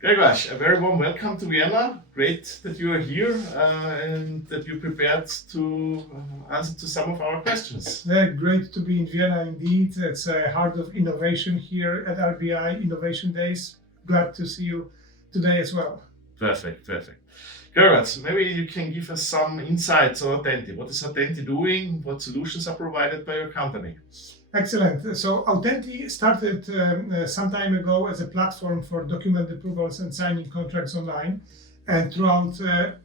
Gregor, a very warm welcome to Vienna. Great that you are here and that you prepared to answer to some of our questions. Great to be in Vienna indeed. It's a heart of innovation here at RBI Innovation Days. Glad to see you today as well. Perfect, perfect. Gregor, maybe you can give us some insights on Autenti. What is Autenti doing? What solutions are provided by your company? Excellent. So Autenti started some time ago as a platform for document approvals and signing contracts online. And throughout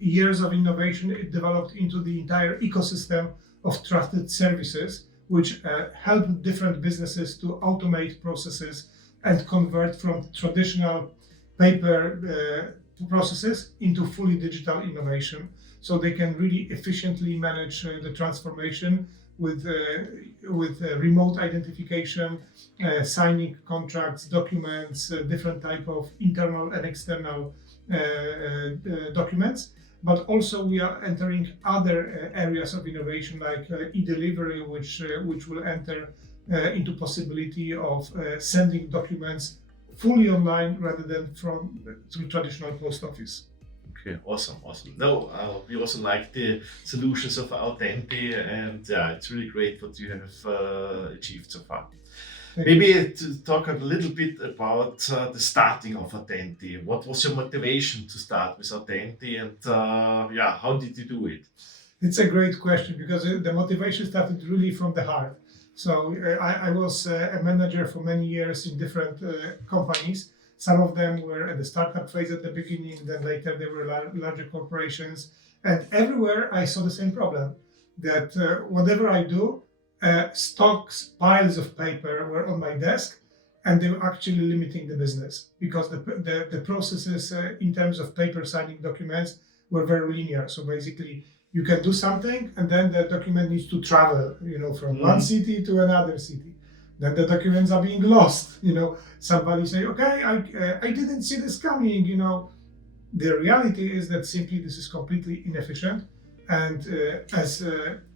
years of innovation, it developed into the entire ecosystem of trusted services, which help different businesses to automate processes and convert from traditional paper processes into fully digital innovation. So they can really efficiently manage the transformation with remote identification, signing contracts, documents, different type of internal and external documents. But also we are entering other areas of innovation like e-delivery, which will enter into possibility of sending documents fully online rather than through traditional post office. Okay, awesome, awesome. No, we also like the solutions of Autenti, and yeah, it's really great what you have achieved so far. Maybe to talk a little bit about the starting of Autenti. What was your motivation to start with Autenti, and yeah, how did you do it? It's a great question because the motivation started really from the heart. So I was a manager for many years in different companies. Some of them were at the startup phase at the beginning, then later they were larger corporations. And everywhere I saw the same problem, that whatever I do, stocks, piles of paper were on my desk, and they were actually limiting the business because the processes in terms of paper signing documents were very linear. So basically, you can do something, and then the document needs to travel, from one city to another city. Then the documents are being lost. Somebody say, "Okay, I didn't see this coming." The reality is that simply this is completely inefficient. And as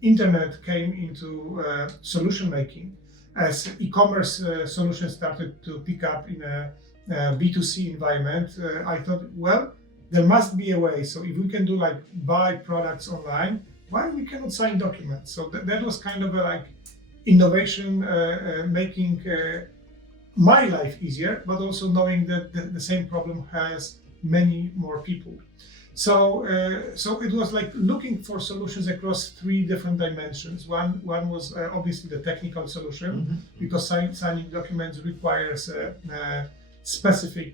internet came into solution making, as e-commerce solutions started to pick up in a B2C environment, I thought, well, there must be a way. So if we can do like buy products online, why we cannot sign documents? So that was kind of a innovation making my life easier, but also knowing that the same problem has many more people. So it was like looking for solutions across three different dimensions. One was obviously the technical solution, because signing documents requires specific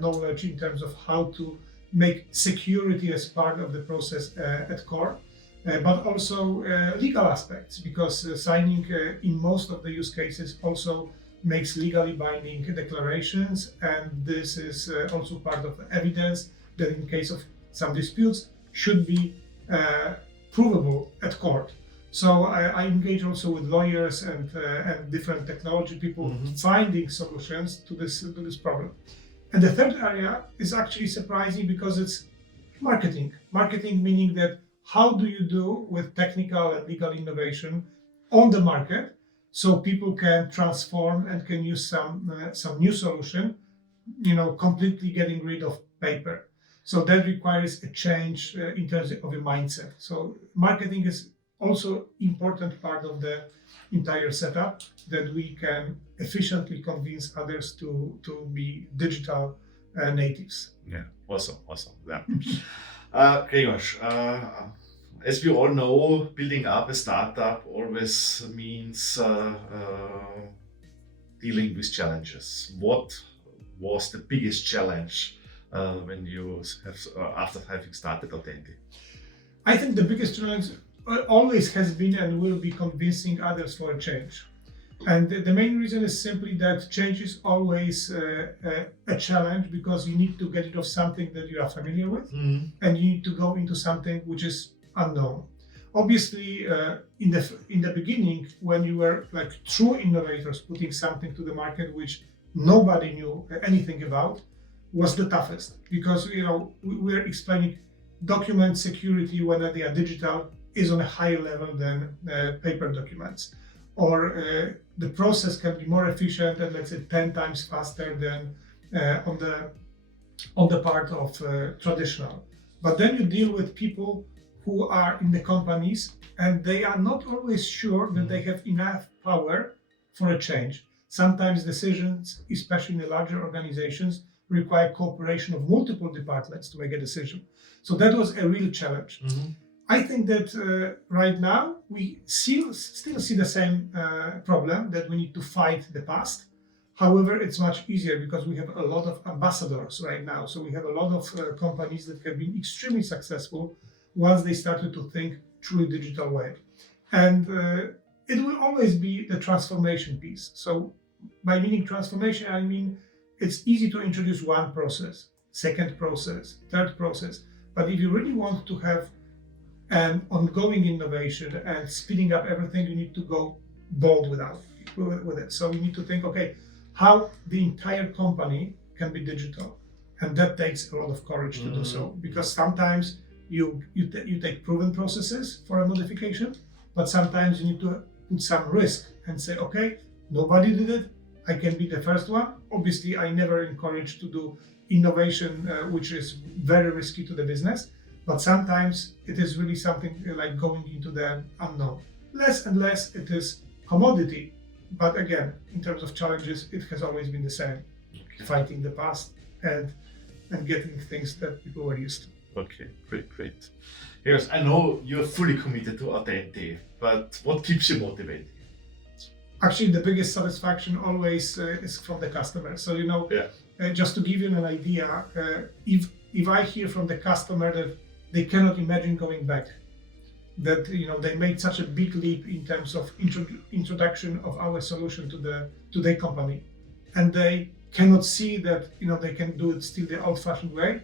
knowledge in terms of how to make security as part of the process at core. But also legal aspects, because signing in most of the use cases also makes legally binding declarations, and this is also part of the evidence that in case of some disputes should be provable at court. So I engage also with lawyers and different technology people finding solutions to this problem. And the third area is actually surprising because it's marketing. Marketing meaning that how do you do with technical and legal innovation on the market so people can transform and can use some new solution, completely getting rid of paper. So that requires a change in terms of a mindset. So marketing is also important part of the entire setup, that we can efficiently convince others to be digital natives. Yeah, awesome. Yeah. Gregor, as we all know, building up a startup always means dealing with challenges. What was the biggest challenge when you have after having started Autenti? I think the biggest challenge always has been and will be convincing others for a change. And the main reason is simply that change is always a challenge, because you need to get rid of something that you are familiar with, and you need to go into something which is unknown. Obviously, in the beginning, when you were like true innovators, putting something to the market which nobody knew anything about, was the toughest, because we're explaining document security, whether they are digital, is on a higher level than paper documents, or the process can be more efficient and let's say 10 times faster than on the on the part of traditional. But then you deal with people who are in the companies and they are not always sure that they have enough power for a change. Sometimes decisions, especially in the larger organizations, require cooperation of multiple departments to make a decision. So that was a real challenge. I think that right now we still see the same problem, that we need to fight the past. However, it's much easier because we have a lot of ambassadors right now. So we have a lot of companies that have been extremely successful once they started to think truly digital way. And it will always be the transformation piece. So by meaning transformation, I mean it's easy to introduce one process, second process, third process. But if you really want to have an ongoing innovation and speeding up everything, you need to go bold with it. So you need to think, okay, how the entire company can be digital. And that takes a lot of courage to do so, because sometimes you take proven processes for a modification, but sometimes you need to put some risk and say, okay, nobody did it, I can be the first one. Obviously, I never encourage to do innovation, which is very risky to the business, but sometimes it is really something like going into the unknown. Less and less it is commodity, but again, in terms of challenges, it has always been the same, fighting the past and getting things that people were used to. Okay, great. Yes, I know you're fully committed to Autenti, but what keeps you motivated? Actually, the biggest satisfaction always is from the customer. So, just to give you an idea, if I hear from the customer that they cannot imagine going back, that they made such a big leap in terms of introduction of our solution to their company, and they cannot see that they can do it still the old-fashioned way,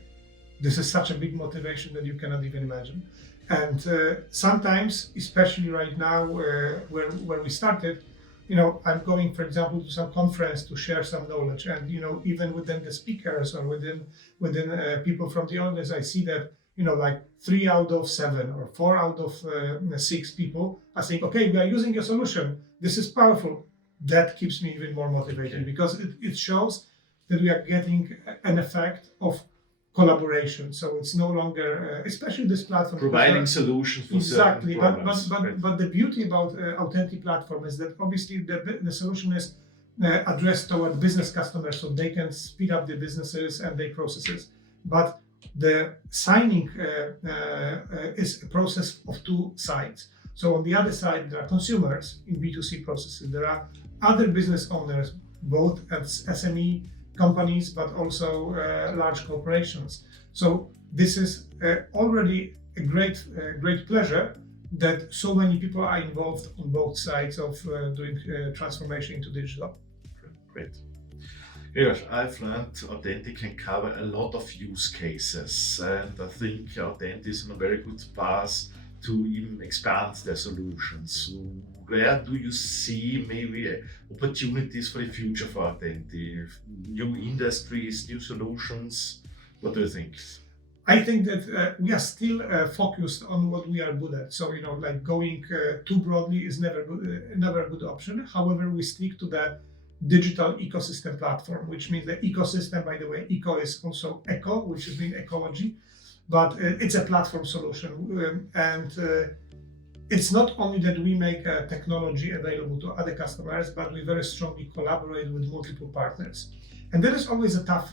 this is such a big motivation that you cannot even imagine. And sometimes, especially right now, where we started, I'm going, for example, to some conference to share some knowledge, and even within the speakers or within people from the audience, I see that like 3 out of 7 or 4 out of 6 people are saying, okay, we are using your solution, this is powerful. That keeps me even more motivated, because it shows that we are getting an effect of collaboration. So it's no longer, especially this platform, providing solutions for exactly. certain problems. But the beauty about Autenti platform is that obviously the solution is addressed toward business customers, so they can speed up their businesses and their processes. But the signing is a process of 2 sides. So on the other side, there are consumers in B2C processes. There are other business owners, both at SME companies, but also large corporations. So this is already a great pleasure that so many people are involved on both sides of doing transformation into digital. Great. Yes, I've learned Autenti can cover a lot of use cases, and I think Autenti is on a very good path to even expand their solutions. So where do you see maybe opportunities for the future for Autenti? New industries, new solutions? What do you think? I think that we are still focused on what we are good at. So, like going too broadly is never a good option. However, we stick to the digital ecosystem platform, which means the ecosystem, by the way, eco is also eco, which is mean ecology, but it's a platform solution. And it's not only that we make technology available to other customers, but we very strongly collaborate with multiple partners. And that is always a tough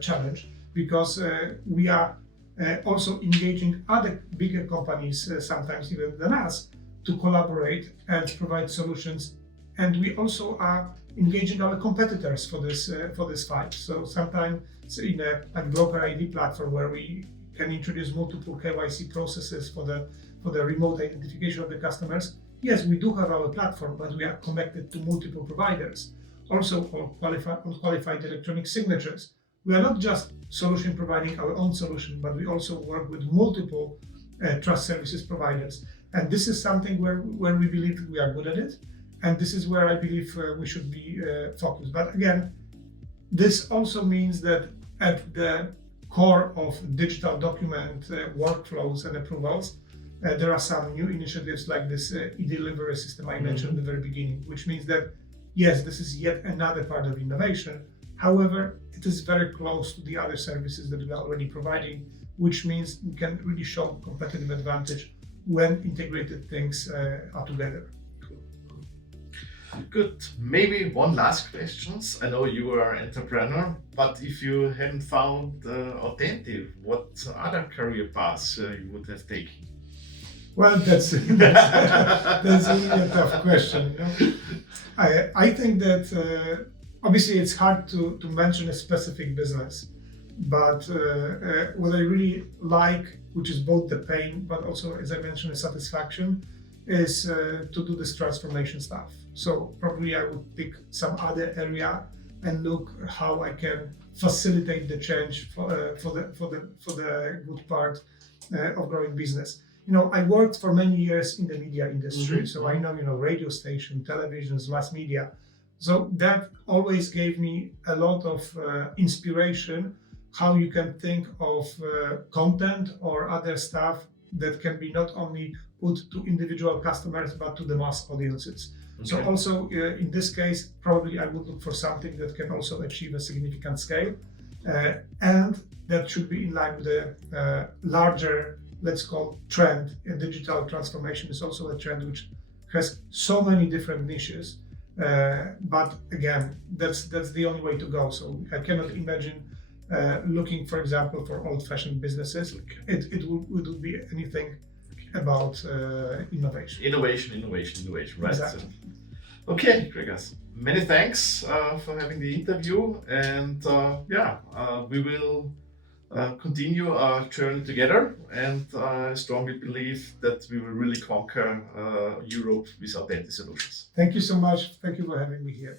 challenge, because we are also engaging other bigger companies, sometimes even than us, to collaborate and provide solutions. And we also are engaging our competitors for this fight. So sometimes in a broker ID platform where we can introduce multiple KYC processes for the remote identification of the customers. Yes, we do have our platform, but we are connected to multiple providers. Also on qualified electronic signatures. We are not just solution providing our own solution, but we also work with multiple trust services providers. And this is something where we believe we are good at it. And this is where I believe we should be focused. But again, this also means that at the core of digital document workflows and approvals, there are some new initiatives like this e-delivery system I mentioned at the very beginning, which means that, yes, this is yet another part of innovation, However, it is very close to the other services that we are already providing, which means we can really show competitive advantage when integrated things are together. Good. Maybe one last question. I know you are an entrepreneur, but if you hadn't found Autenti, what other career paths you would have taken? Well, that's really a tough question. I think that obviously it's hard to mention a specific business, but what I really like, which is both the pain, but also, as I mentioned, the satisfaction, is to do this transformation stuff. So probably I would pick some other area and look how I can facilitate the change for the good part of growing business. I worked for many years in the media industry, so I know, radio station, televisions, mass media. So that always gave me a lot of inspiration how you can think of content or other stuff that can be not only put to individual customers, but to the mass audiences. Okay. So also in this case, probably I would look for something that can also achieve a significant scale, and that should be in line with the larger, let's call, trend. Digital transformation is also a trend which has so many different niches, but again, that's the only way to go. So I cannot imagine looking, for example, for old-fashioned businesses. Okay. It would be anything about innovation. Innovation, right? Exactly. Okay, Gregors, many thanks for having the interview, and we will continue our journey together, and I strongly believe that we will really conquer Europe with Autenti solutions. Thank you so much. Thank you for having me here.